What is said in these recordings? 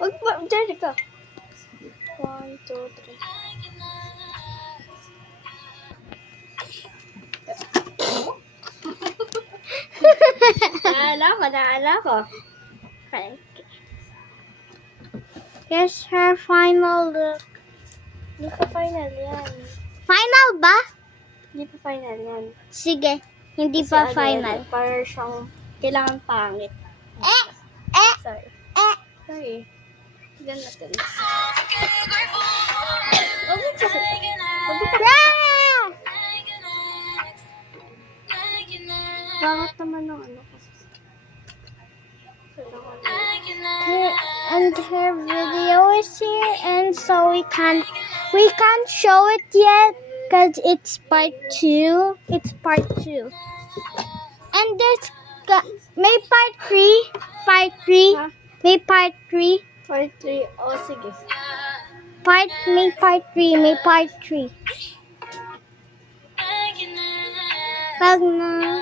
Wag pa, dyan ka. 1, 2, 3. Naala ko. Okay. Here's her final look. Hindi pa final yan. Final ba? Hindi pa final yan. Sige, hindi Kasi pa ano final. yan, para siyang kailangan pangit. Sorry. Sorry. Diyan natin. Ah! Bakit naman ng ano ko? And her video is here, and so we can't show it yet because it's part 2. It's part 2, and may part 3, Ha? may part 3, Part 3. Oh, sige. may part 3. Pag na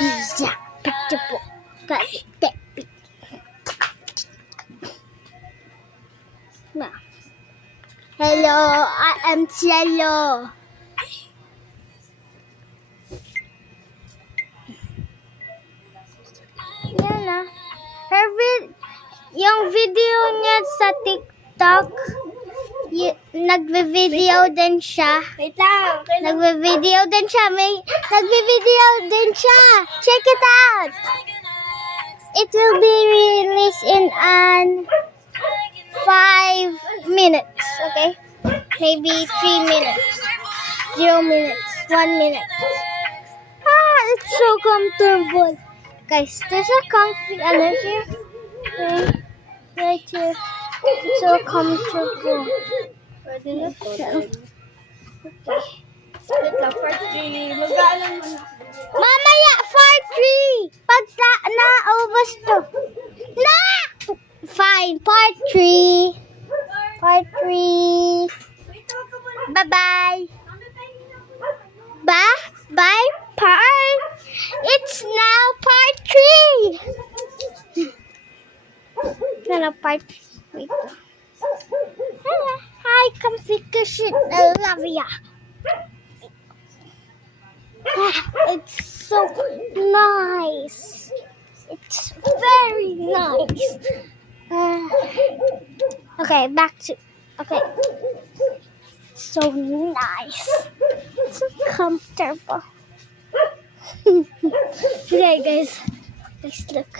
pizza, pizza po. Na. Hello, I am Cielo. Yan na. Yung video niya sa TikTok, nagve-video din siya. Wait lang. Nagve-video din siya. Nagve-video din siya. Check it out. It will be released in 5 minutes, okay? Maybe 3 minutes. 0 minutes. 1 minute. It's so comfortable. Guys, there's a comfy here. Okay. Right here. It's so comfortable. Pwede na to. Wait lang. Part 3. Mag-aalam mo na. Mamaya, part 3. Pag naubos to. Na! Fine, part 3. Part 3. Bye-bye. Bye, part. It's now part 3. Hello, part 3. Hello. Hi, comfy cushion. I love ya. It's so nice. It's very nice. Okay, back to. Okay. So nice. So comfortable. Okay, guys. Let's look.